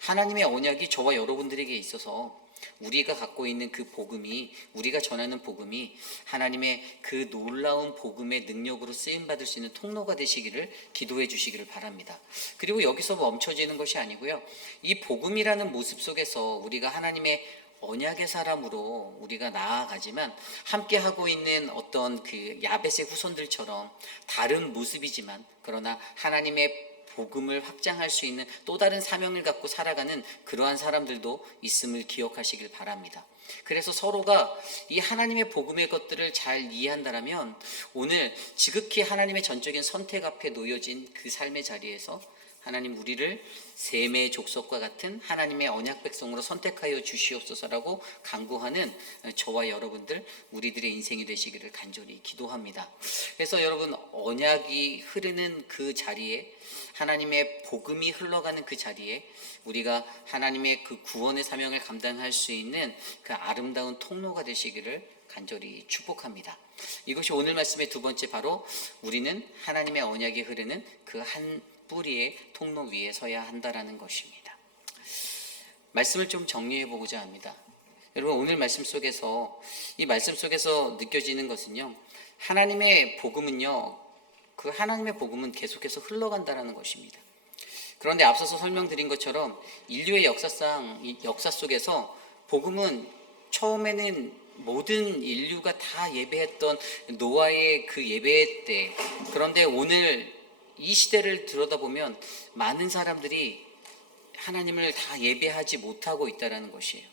하나님의 언약이 저와 여러분들에게 있어서 우리가 갖고 있는 그 복음이, 우리가 전하는 복음이 하나님의 그 놀라운 복음의 능력으로 쓰임받을 수 있는 통로가 되시기를 기도해 주시기를 바랍니다. 그리고 여기서 멈춰지는 것이 아니고요, 이 복음이라는 모습 속에서 우리가 하나님의 언약의 사람으로 우리가 나아가지만 함께 하고 있는 어떤 그 야벳의 후손들처럼 다른 모습이지만 그러나 하나님의 복음을 확장할 수 있는 또 다른 사명을 갖고 살아가는 그러한 사람들도 있음을 기억하시길 바랍니다. 그래서 서로가 이 하나님의 복음의 것들을 잘 이해한다면 오늘 지극히 하나님의 전적인 선택 앞에 놓여진 그 삶의 자리에서 하나님 우리를 셈의 족속과 같은 하나님의 언약 백성으로 선택하여 주시옵소서라고 간구하는 저와 여러분들, 우리들의 인생이 되시기를 간절히 기도합니다. 그래서 여러분, 언약이 흐르는 그 자리에, 하나님의 복음이 흘러가는 그 자리에 우리가 하나님의 그 구원의 사명을 감당할 수 있는 그 아름다운 통로가 되시기를 간절히 축복합니다. 이것이 오늘 말씀의 두 번째, 바로 우리는 하나님의 언약이 흐르는 그 한 뿌리의 통로 위에 서야 한다라는 것입니다. 말씀을 좀 정리해 보고자 합니다. 여러분, 오늘 말씀 속에서, 이 말씀 속에서 느껴지는 것은요, 하나님의 복음은요, 그 하나님의 복음은 계속해서 흘러간다라는 것입니다. 그런데 앞서서 설명드린 것처럼 인류의 역사 속에서 복음은 처음에는 모든 인류가 다 예배했던 노아의 그 예배 때, 그런데 오늘 이 시대를 들여다보면 많은 사람들이 하나님을 다 예배하지 못하고 있다는 것이에요.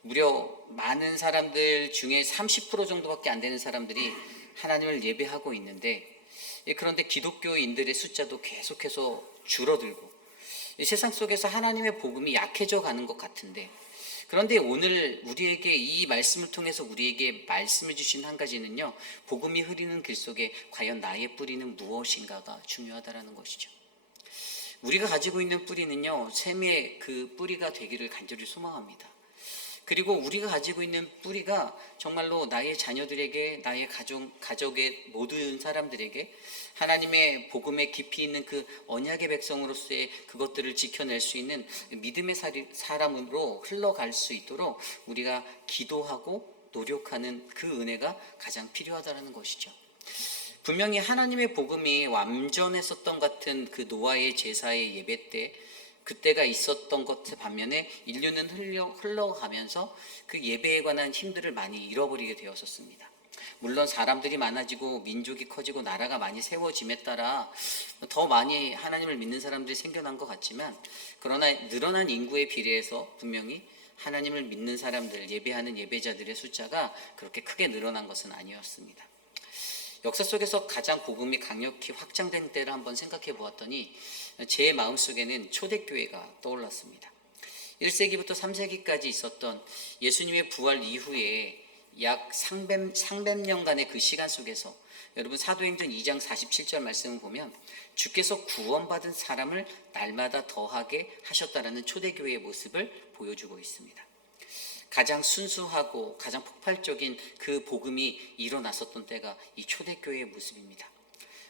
무려 많은 사람들 중에 30% 정도밖에 안 되는 사람들이 하나님을 예배하고 있는데, 그런데 기독교인들의 숫자도 계속해서 줄어들고 이 세상 속에서 하나님의 복음이 약해져 가는 것 같은데, 그런데 오늘 우리에게 이 말씀을 통해서 우리에게 말씀을 주신 한 가지는요, 복음이 흐르는 길 속에 과연 나의 뿌리는 무엇인가가 중요하다라는 것이죠. 우리가 가지고 있는 뿌리는요, 셈의 그 뿌리가 되기를 간절히 소망합니다. 그리고 우리가 가지고 있는 뿌리가 정말로 나의 자녀들에게, 나의 가족의 모든 사람들에게 하나님의 복음에 깊이 있는 그 언약의 백성으로서의 그것들을 지켜낼 수 있는 믿음의 사람으로 흘러갈 수 있도록 우리가 기도하고 노력하는 그 은혜가 가장 필요하다는 것이죠. 분명히 하나님의 복음이 완전했었던 같은 그 노아의 제사의 예배 때, 그때가 있었던 것에 반면에 인류는 흘러가면서 그 예배에 관한 힘들을 많이 잃어버리게 되었었습니다. 물론 사람들이 많아지고 민족이 커지고 나라가 많이 세워짐에 따라 더 많이 하나님을 믿는 사람들이 생겨난 것 같지만, 그러나 늘어난 인구에 비례해서 분명히 하나님을 믿는 사람들, 예배하는 예배자들의 숫자가 그렇게 크게 늘어난 것은 아니었습니다. 역사 속에서 가장 복음이 강력히 확장된 때를 한번 생각해 보았더니 제 마음속에는 초대교회가 떠올랐습니다. 1세기부터 3세기까지 있었던 예수님의 부활 이후에 약 300년간의 그 시간 속에서 여러분, 사도행전 2장 47절 말씀을 보면 주께서 구원받은 사람을 날마다 더하게 하셨다라는 초대교회의 모습을 보여주고 있습니다. 가장 순수하고 가장 폭발적인 그 복음이 일어났었던 때가 이 초대교회의 모습입니다.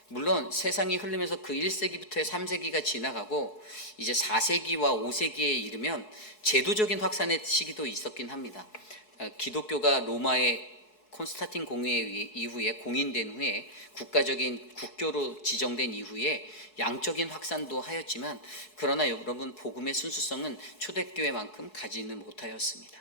물론 세상이 흐르면서 그 1세기부터 3세기가 지나가고 이제 4세기와 5세기에 이르면 제도적인 확산의 시기도 있었긴 합니다. 기독교가 로마의 콘스탄틴 공회 이후에 공인된 후에 국가적인 국교로 지정된 이후에 양적인 확산도 하였지만, 그러나 여러분, 복음의 순수성은 초대교회만큼 가지는 못하였습니다.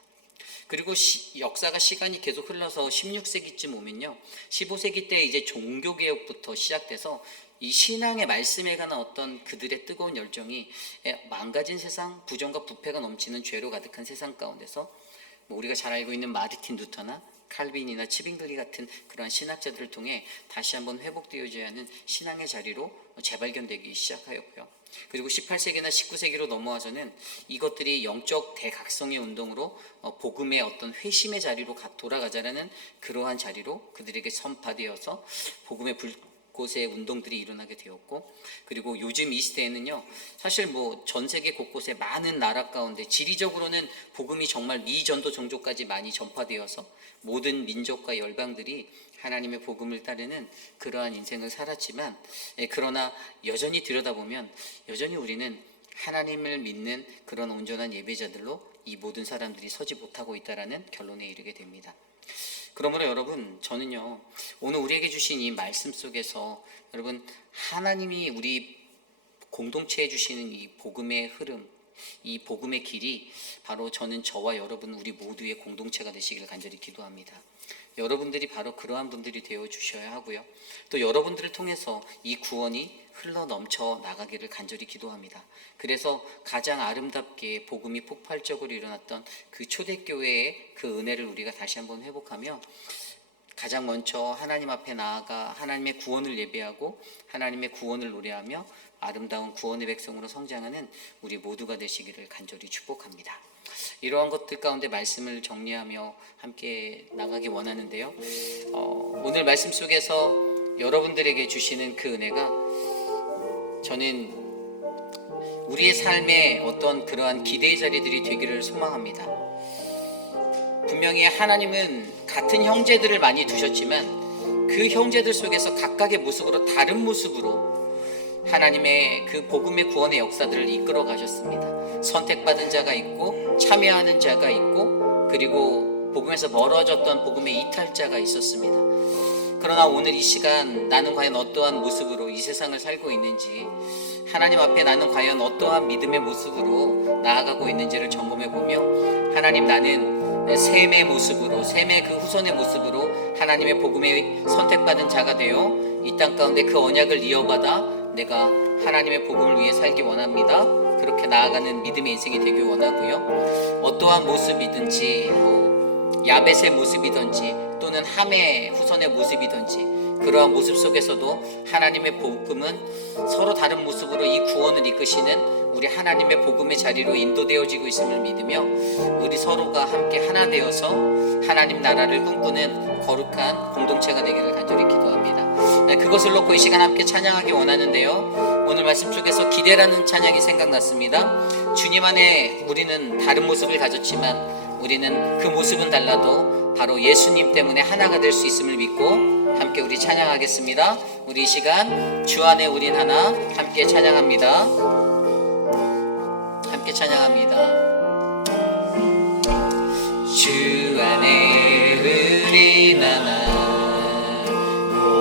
그리고 역사가 시간이 계속 흘러서 16세기쯤 오면요, 15세기 때 이제 종교개혁부터 시작돼서 이 신앙의 말씀에 관한 어떤 그들의 뜨거운 열정이 망가진 세상, 부정과 부패가 넘치는 죄로 가득한 세상 가운데서 우리가 잘 알고 있는 마르틴 루터나 칼빈이나 치빙글리 같은 그러한 신학자들을 통해 다시 한번 회복되어져야 하는 신앙의 자리로 재발견되기 시작하였고요. 그리고 18세기나 19세기로 넘어와서는 이것들이 영적 대각성의 운동으로 복음의 어떤 회심의 자리로 돌아가자라는 그러한 자리로 그들에게 선파되어서 복음의 곳의 운동들이 일어나게 되었고, 그리고 요즘 이 시대에는요, 사실 전 세계 곳곳에 많은 나라 가운데 지리적으로는 복음이 정말 미전도 종족까지 많이 전파되어서 모든 민족과 열방들이 하나님의 복음을 따르는 그러한 인생을 살았지만, 그러나 여전히 들여다보면 여전히 우리는 하나님을 믿는 그런 온전한 예배자들로 이 모든 사람들이 서지 못하고 있다라는 결론에 이르게 됩니다. 그러므로 여러분, 저는요, 오늘 우리에게 주신 이 말씀 속에서 여러분, 하나님이 우리 공동체에 주시는 이 복음의 흐름, 이 복음의 길이 바로 저와 여러분, 우리 모두의 공동체가 되시길 간절히 기도합니다. 여러분들이 바로 그러한 분들이 되어 주셔야 하고요, 또 여러분들을 통해서 이 구원이 흘러 넘쳐 나가기를 간절히 기도합니다. 그래서 가장 아름답게 복음이 폭발적으로 일어났던 그 초대교회의 그 은혜를 우리가 다시 한번 회복하며, 가장 먼저 하나님 앞에 나아가 하나님의 구원을 예배하고 하나님의 구원을 노래하며 아름다운 구원의 백성으로 성장하는 우리 모두가 되시기를 간절히 축복합니다. 이러한 것들 가운데 말씀을 정리하며 함께 나가기 원하는데요, 오늘 말씀 속에서 여러분들에게 주시는 그 은혜가, 저는 우리의 삶에 어떤 그러한 기대의 자리들이 되기를 소망합니다. 분명히 하나님은 같은 형제들을 많이 두셨지만 그 형제들 속에서 각각의 모습으로, 다른 모습으로 하나님의 그 복음의 구원의 역사들을 이끌어 가셨습니다. 선택받은 자가 있고 참여하는 자가 있고, 그리고 복음에서 멀어졌던 복음의 이탈자가 있었습니다. 그러나 오늘 이 시간, 나는 과연 어떠한 모습으로 이 세상을 살고 있는지, 하나님 앞에 나는 과연 어떠한 믿음의 모습으로 나아가고 있는지를 점검해 보며, 하나님, 나는 셈의 모습으로, 셈의 그 후손의 모습으로 하나님의 복음에 선택받은 자가 되어 이 땅 가운데 그 언약을 이어받아 내가 하나님의 복음을 위해 살기 원합니다. 그렇게 나아가는 믿음의 인생이 되길 원하고요, 어떠한 모습이든지 야벳의 모습이든지 또는 함의 후손의 모습이든지 그러한 모습 속에서도 하나님의 복음은 서로 다른 모습으로 이 구원을 이끄시는 우리 하나님의 복음의 자리로 인도되어지고 있음을 믿으며, 우리 서로가 함께 하나 되어서 하나님 나라를 꿈꾸는 거룩한 공동체가 되기를 간절히 기도합니다. 그것을 놓고 이 시간 함께 찬양하기 원하는데요, 오늘 말씀 쪽에서 기대라는 찬양이 생각났습니다. 주님 안에 우리는 다른 모습을 가졌지만 우리는 그 모습은 달라도 바로 예수님 때문에 하나가 될 수 있음을 믿고 함께 우리 찬양하겠습니다. 우리 이 시간 주 안에 우린 하나, 함께 찬양합니다. 함께 찬양합니다. 주 안에 우린 하나,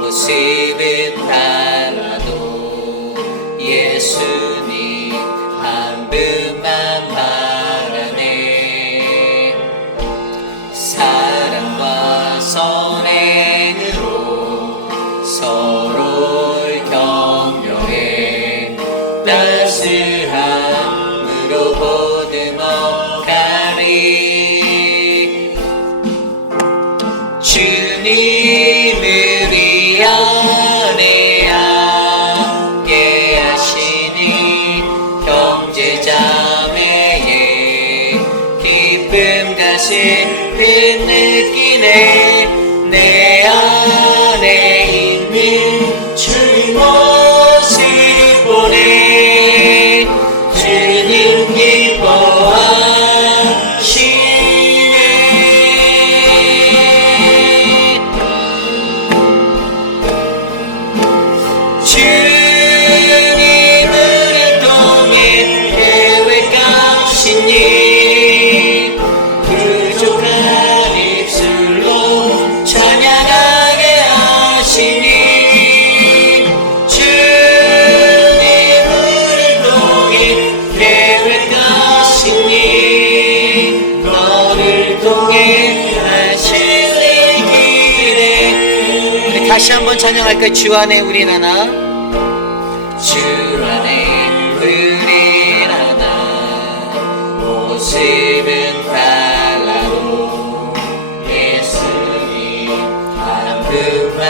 모습은 달라도 예수님 한 분만 바라네. 사랑과 선행으로 서로를 격려해 따스함으로 보듬어가리. 주님을 우리 안에 함께 하시니 형제자매의 기쁨 가슴을 느끼네. 내 안에 있는 주의 모습 보네. 주님 기뻐하시네. 주님을 통해 계획하시니 부족한 입술로 다시 한번 찬양할까요? 주 안에 우리 나나, 주 안에 우리 나나, 모습은 달라도 예수님 하나뿐만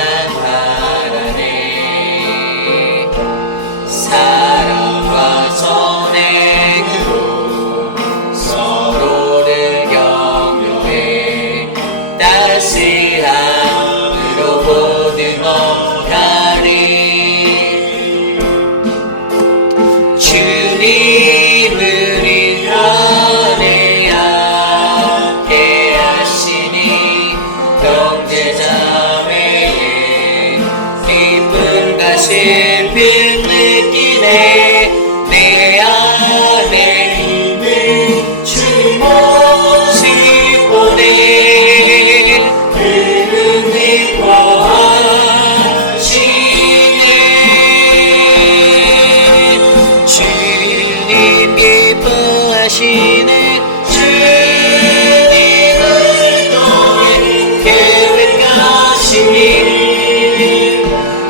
바라네. 사랑과 선행으로 서로를 격려해 따스함으로 보듬어가리. 주님을 안에 함께 하시니 형제자매의 기쁨과 슬픔 느끼네. 내 안에 있는 주 모습 보내 그는 기뻐하시네. 주님 기뻐하시네. 주님을 통해 계획하시니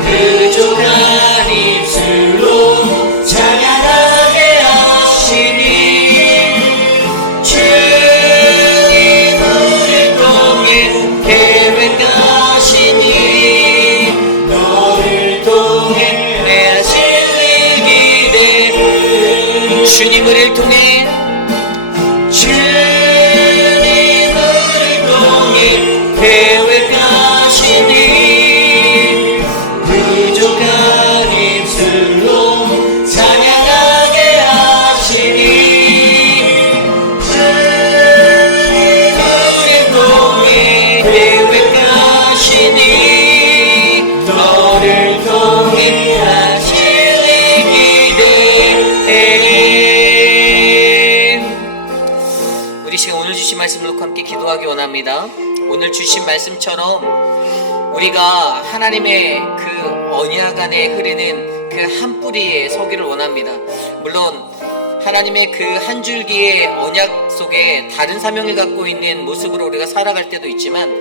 부족한 입술로 찬양하게 하시니. 주님 우리 통해 계획하시니 너를 통해 내 하실리 기대. 주님 우리를 통해 주님 우리를 통해 계획하시니 부족한 입술로 찬양하게 하시니. 주님 우리를 통해 계획하시니 너를 통해 하실리 기대해. 우리 시간 오늘 주신 말씀을 놓고 함께 기도하기 원합니다. 오늘 주신 말씀처럼 우리가 하나님의 그 언약 안에 흐르는 그 한 뿌리에 서기를 원합니다. 물론 하나님의 그 한 줄기의 언약 속에 다른 사명을 갖고 있는 모습으로 우리가 살아갈 때도 있지만,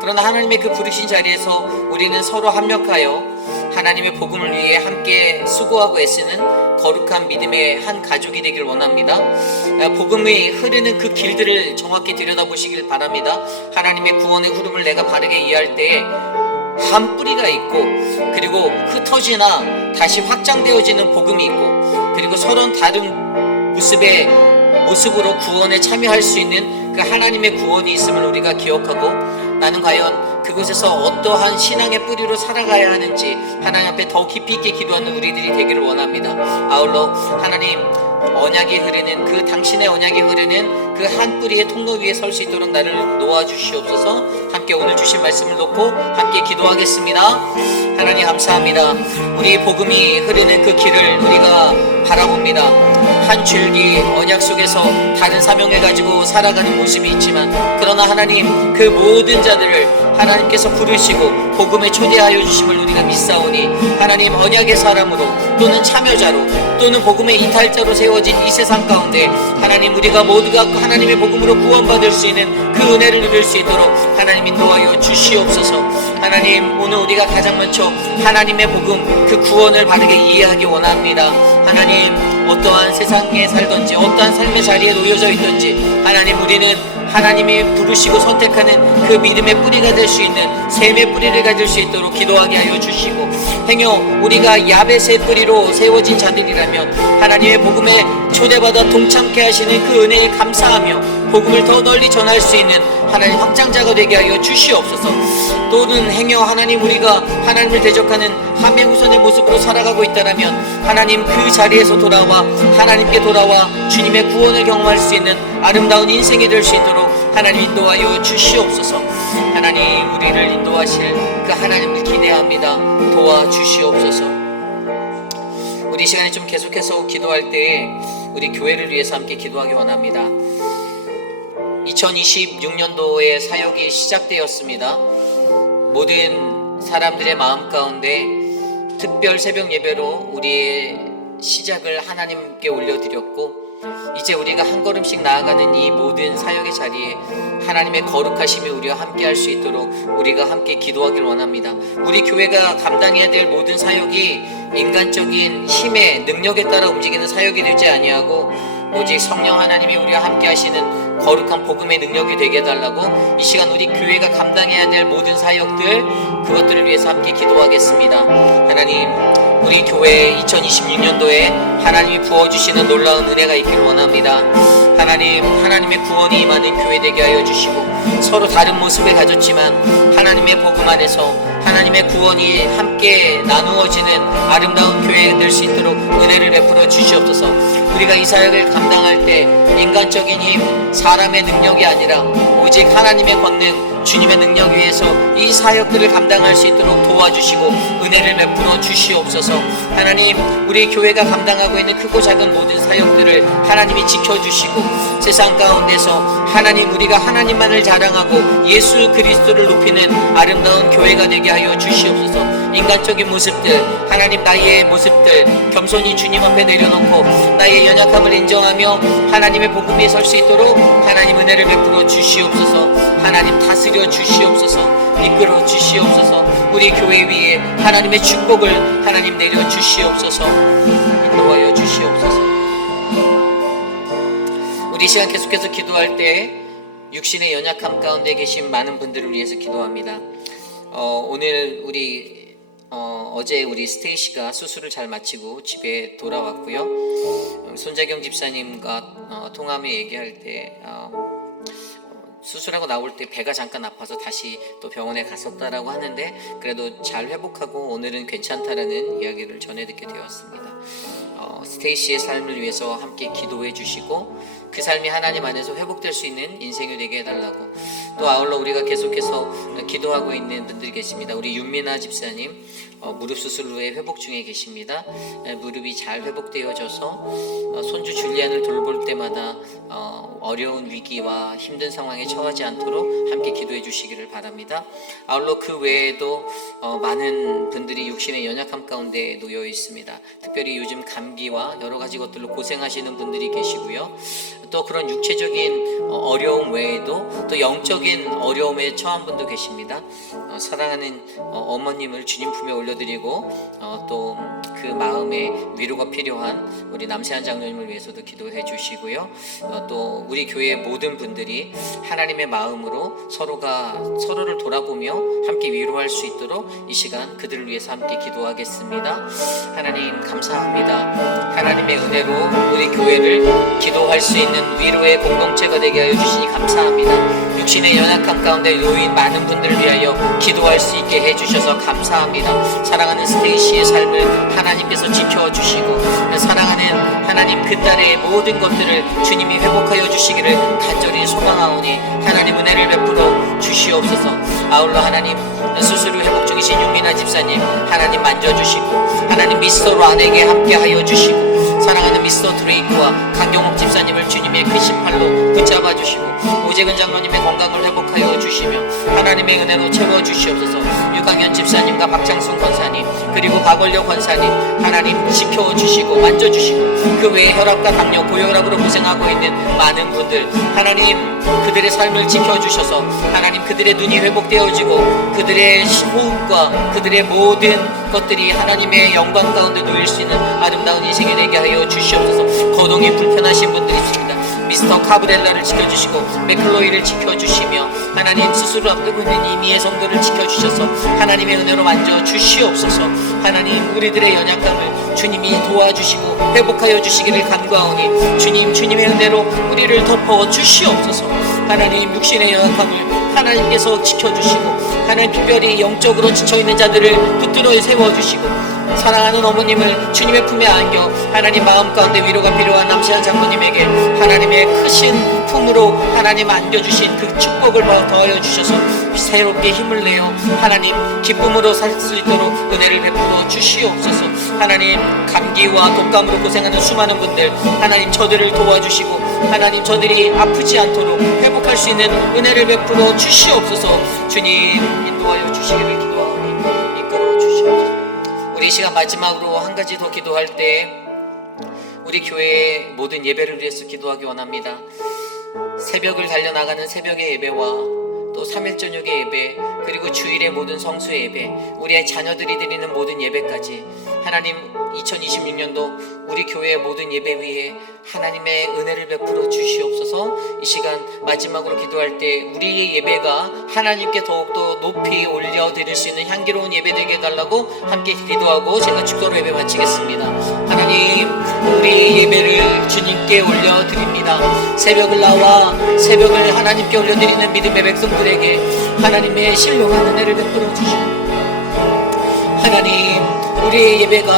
그러나 하나님의 그 부르신 자리에서 우리는 서로 합력하여 하나님의 복음을 위해 함께 수고하고 애쓰는 거룩한 믿음의 한 가족이 되길 원합니다. 복음이 흐르는 그 길들을 정확히 들여다보시길 바랍니다. 하나님의 구원의 흐름을 내가 바르게 이해할 때에 한 뿌리가 있고, 그리고 흩어지나 다시 확장되어지는 복음이 있고, 그리고 서로 다른 모습으로 구원에 참여할 수 있는 그 하나님의 구원이 있음을 우리가 기억하고, 나는 과연 그곳에서 어떠한 신앙의 뿌리로 살아가야 하는지 하나님 앞에 더 깊이 있게 기도하는 우리들이 되기를 원합니다. 아울러 하나님 언약이 흐르는 그 당신의 언약이 흐르는 그 한 뿌리의 통로 위에 설 수 있도록 나를 놓아주시옵소서. 함께 오늘 주신 말씀을 놓고 함께 기도하겠습니다. 하나님 감사합니다. 우리 복음이 흐르는 그 길을 우리가 바라봅니다. 한 줄기 언약 속에서 다른 사명을 가지고 살아가는 모습이 있지만, 그러나 하나님 그 모든 자들을 하나님께서 부르시고 복음에 초대하여 주심을 우리가 믿사오니, 하나님 언약의 사람으로 또는 참여자로 또는 복음의 이탈자로 세워진 이 세상 가운데 하나님 우리가 모두가 하나님의 복음으로 구원받을 수 있는 그 은혜를 누릴 수 있도록 하나님 인도하여 주시옵소서. 하나님 오늘 우리가 가장 먼저 하나님의 복음 그 구원을 바르게 이해하기 원합니다. 하나님 어떠한 세상에 살든지 어떠한 삶의 자리에 놓여져 있든지 하나님 우리는 하나님이 부르시고 선택하는 그 믿음의 뿌리가 될 수 있는 샘의 뿌리를 가질 수 있도록 기도하게 하여 주시고, 행여 우리가 야벳의 뿌리로 세워진 자들이라면 하나님의 복음에 초대받아 동참케 하시는 그 은혜에 감사하며 복음을 더 널리 전할 수 있는 하나님 확장자가 되게 하여 주시옵소서. 또는 행여 하나님 우리가 하나님을 대적하는 함의 모습으로 살아가고 있다면 하나님 그 자리에서 돌아와 하나님께 돌아와 주님의 구원을 경험할 수 있는 아름다운 인생이 될 수 있도록 하나님 인도하여 주시옵소서. 하나님 우리를 인도하실 그 하나님을 기대합니다. 도와주시옵소서. 우리 시간에 좀 계속해서 기도할 때에 우리 교회를 위해서 함께 기도하기 원합니다. 2026년도에 사역이 시작되었습니다. 모든 사람들의 마음 가운데 특별 새벽 예배로 우리의 시작을 하나님께 올려드렸고, 이제 우리가 한 걸음씩 나아가는 이 모든 사역의 자리에 하나님의 거룩하심이 우리와 함께 할 수 있도록 우리가 함께 기도하길 원합니다. 우리 교회가 감당해야 될 모든 사역이 인간적인 힘의 능력에 따라 움직이는 사역이 되지 아니하고 오직 성령 하나님이 우리와 함께 하시는 거룩한 복음의 능력이 되게 해달라고 이 시간 우리 교회가 감당해야 될 모든 사역들, 그것들을 위해서 함께 기도하겠습니다. 하나님, 우리 교회 2026년도에 하나님이 부어주시는 놀라운 은혜가 있기를 원합니다. 하나님, 하나님의 구원이 임하는 교회 되게 하여 주시고, 서로 다른 모습을 가졌지만 하나님의 복음 안에서 하나님의 구원이 함께 나누어지는 아름다운 교회가 될 수 있도록 은혜를 베풀어 주시옵소서. 우리가 이 사역을 감당할 때 인간적인 힘, 사람의 능력이 아니라 오직 하나님의 권능, 주님의 능력 위에서 이 사역들을 감당할 수 있도록 도와주시고 은혜를 베풀어 주시옵소서. 하나님, 우리 교회가 감당하고 있는 크고 작은 모든 사역들을 하나님이 지켜주시고 세상 가운데서 하나님, 우리가 하나님만을 자랑하고 예수 그리스도를 높이는 아름다운 교회가 되게 하여 주시옵소서. 인간적인 모습들, 하나님 나의 모습들 겸손히 주님 앞에 내려놓고 나의 연약함을 인정하며 하나님의 복음 위에 설 수 있도록 하나님 은혜를 베풀어 주시옵소서. 하나님 다스려 주시옵소서. 이끌어 주시옵소서. 우리 교회 위에 하나님의 축복을 하나님 내려 주시옵소서. 인도하여 주시옵소서. 우리 시간 계속해서 기도할 때 육신의 연약함 가운데 계신 많은 분들을 위해서 기도합니다. 오늘 어제 우리 스테이시가 수술을 잘 마치고 집에 돌아왔고요. 손자경 집사님과 통화하며 얘기할 때 수술하고 나올 때 배가 잠깐 아파서 다시 또 병원에 갔었다라고 하는데 그래도 잘 회복하고 오늘은 괜찮다라는 이야기를 전해 듣게 되었습니다. 스테이시의 삶을 위해서 함께 기도해 주시고 그 삶이 하나님 안에서 회복될 수 있는 인생이 되게 해달라고, 또 아울러 우리가 계속해서 기도하고 있는 분들이 계십니다. 우리 윤미나 집사님 무릎 수술 후에 회복 중에 계십니다. 무릎이 잘 회복되어져서 손주 줄리안을 돌볼 때마다 어려운 위기와 힘든 상황에 처하지 않도록 함께 기도해 주시기를 바랍니다. 아울러 그 외에도 많은 분들이 육신의 연약함 가운데 놓여 있습니다. 특별히 요즘 감기와 여러 가지 것들로 고생하시는 분들이 계시고요. 또 그런 육체적인 어려움 외에도 또 영적인 어려움에 처한 분도 계십니다. 사랑하는 어머님을 주님 품에 올려드리고 또 그 마음에 위로가 필요한 우리 남세한 장로님을 위해서도 기도해 주시고요. 또 우리 교회의 모든 분들이 하나님의 마음으로 서로를 돌아보며 함께 위로할 수 있도록 이 시간 그들을 위해서 함께 기도하겠습니다. 하나님 감사합니다. 하나님의 은혜로 우리 교회를 기도할 수 있는 위로의 공동체가 되게 하여 주시니 감사합니다. 육신의 연약함 가운데 놓인 많은 분들을 위하여 기도할 수 있게 해주셔서 감사합니다. 사랑하는 스테이시의 삶을 하나님께서 지켜주시고 사랑하는 하나님 그 딸의 모든 것들을 주님이 회복하여 주시기를 간절히 소망하오니 하나님 은혜를 베풀어 주시옵소서. 아울러 하나님 수술 후 회복 중이신 윤미나 집사님 하나님 만져주시고 하나님 미스터 란에게 함께하여 주시고 사랑하는 미스터 드레이크와 강경옥 집사님을 주님의 크신 팔로 붙잡아 주시고 오재근 장로님의 건강을 회복하여 주시며 하나님의 은혜로 채워 주시옵소서. 유강현 집사님과 박창순 권사님 그리고 박원령 권사님 하나님 지켜주시고 만져주시고 그 외에 혈압과 당뇨 고혈압으로 고생하고 있는 많은 분들 하나님 그들의 삶을 지켜주셔서 하나님 그들의 눈이 회복되어지고 그들의 호흡과 그들의 모든 것들이 하나님의 영광 가운데 놓일 수 있는 아름다운 인생이 되게 하여 주시옵소서. 거동이 불편하신 분들이 있습니다. 미스터 카브렐라를 지켜주시고 맥클로이를 지켜주시며 하나님 수술을 앞두고 있는 이미의 성도를 지켜주셔서 하나님의 은혜로 만져 주시옵소서. 하나님 우리들의 연약함을 주님이 도와주시고 회복하여 주시기를 간구하오니 주님의 은혜로 우리를 덮어 주시옵소서. 하나님 육신의 연약함을 하나님께서 지켜주시고 하나님 특별히 영적으로 지쳐있는 자들을 붙들어 세워주시고 사랑하는 어머님을 주님의 품에 안겨 하나님 마음 가운데 위로가 필요한 남시한 장로님에게 하나님의 크신 품으로 하나님 안겨주신 그 축복을 더하여 주셔서 새롭게 힘을 내어 하나님 기쁨으로 살 수 있도록 은혜를 베풀어 주시옵소서. 하나님 감기와 독감으로 고생하는 수많은 분들 하나님 저들을 도와주시고 하나님 저들이 아프지 않도록 회복할 수 있는 은혜를 베풀어 주시옵소서. 주님 인도하여 주시기를 기도하오니 이끌어 주시옵소서. 우리 시간 마지막으로 한 가지 더 기도할 때 우리 교회의 모든 예배를 위해서 기도하기 원합니다. 새벽을 달려나가는 새벽의 예배와 또 3일 저녁의 예배, 그리고 주일의 모든 성수의 예배, 우리의 자녀들이 드리는 모든 예배까지 하나님 2026년도 우리 교회의 모든 예배 위에 하나님의 은혜를 베풀어 주시옵소서. 이 시간 마지막으로 기도할 때 우리의 예배가 하나님께 더욱더 높이 올려드릴 수 있는 향기로운 예배 되게 해달라고 함께 기도하고 제가 축도로 예배 마치겠습니다. 하나님, 우리 예배를 주님께 올려드립니다. 새벽을 나와 새벽을 하나님께 올려드리는 믿음의 백성들에게 하나님의 신령한 은혜를 베풀어 주시고, 하나님, 우리의 예배가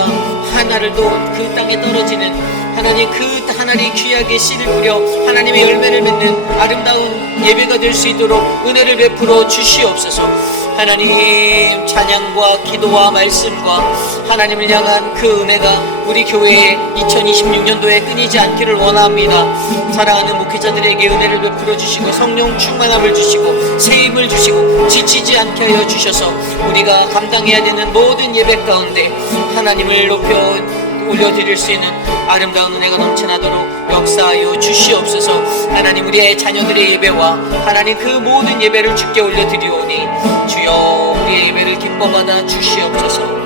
하나를도 그 땅에 떨어지는 하나님, 그 하나님 귀하게 씨를 뿌려 하나님의 열매를 맺는 아름다운 예배가 될 수 있도록 은혜를 베풀어 주시옵소서. 하나님, 찬양과 기도와 말씀과 하나님을 향한 그 은혜가 우리 교회에 2026년도에 끊이지 않기를 원합니다. 사랑하는 목회자들에게 은혜를 베풀어 주시고 성령 충만함을 주시고 세임을 주시고 지치지 않게 하여 주셔서 우리가 감당해야 되는 모든 예배 가운데 하나님을 높여 올려드릴 수 있는 아름다운 은혜가 넘쳐나도록 역사하여 주시옵소서. 하나님, 우리의 자녀들의 예배와 하나님 그 모든 예배를 주께 올려드리오니 주여 우리의 예배를 기뻐받아 주시옵소서.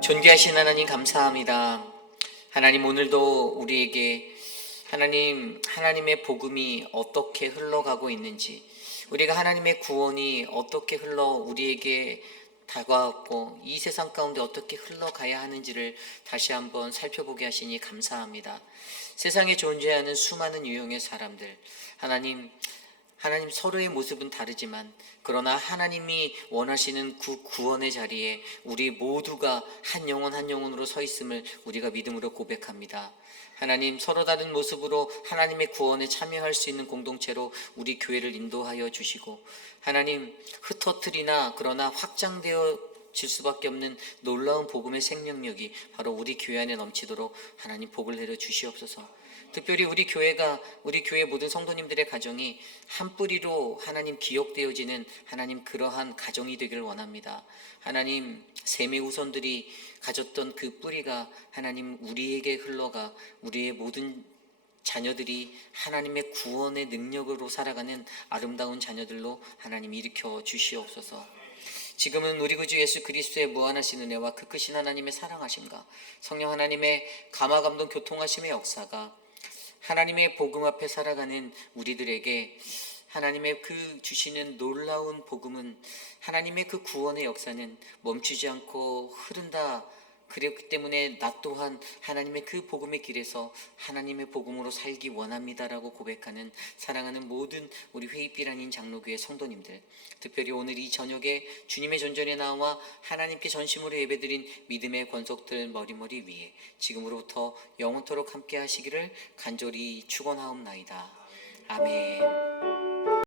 존귀하신 하나님, 감사합니다. 하나님, 오늘도 우리에게 하나님의 복음이 어떻게 흘러가고 있는지, 우리가 하나님의 구원이 어떻게 우리에게 다가왔고 이 세상 가운데 어떻게 흘러가야 하는지를 다시 한번 살펴보게 하시니 감사합니다. 세상에 존재하는 수많은 유형의 사람들, 하나님 서로의 모습은 다르지만 그러나 하나님이 원하시는 구원의 자리에 우리 모두가 한 영혼으로 서 있음을 우리가 믿음으로 고백합니다. 하나님, 서로 다른 모습으로 하나님의 구원에 참여할 수 있는 공동체로 우리 교회를 인도하여 주시고, 하나님, 흩어뜨리나 그러나 확장되어 질 수밖에 없는 놀라운 복음의 생명력이 바로 우리 교회 안에 넘치도록 하나님 복을 내려 주시옵소서. 특별히 우리 교회 모든 성도님들의 가정이 한 뿌리로 하나님 기억되어지는 하나님 그러한 가정이 되기를 원합니다. 하나님, 셈의 후손들이 가졌던 그 뿌리가 하나님 우리에게 흘러가 우리의 모든 자녀들이 하나님의 구원의 능력으로 살아가는 아름다운 자녀들로 하나님 일으켜 주시옵소서. 지금은 우리 구주 예수 그리스도의 무한하신 은혜와 그 크신 하나님의 사랑하심과 성령 하나님의 감화감동 교통하심의 역사가 하나님의 복음 앞에 살아가는 우리들에게 하나님의 그 주시는 놀라운 복음은, 하나님의 그 구원의 역사는 멈추지 않고 흐른다. 그렇기 때문에 나 또한 하나님의 그 복음의 길에서 하나님의 복음으로 살기 원합니다라고 고백하는 사랑하는 모든 우리 회의빛 아닌 장로교회 성도님들, 특별히 오늘 이 저녁에 주님의 전전에 나와 하나님께 전심으로 예배드린 믿음의 권속들 머리머리 위에 지금으로부터 영원토록 함께 하시기를 간절히 축원하옵나이다. 아멘.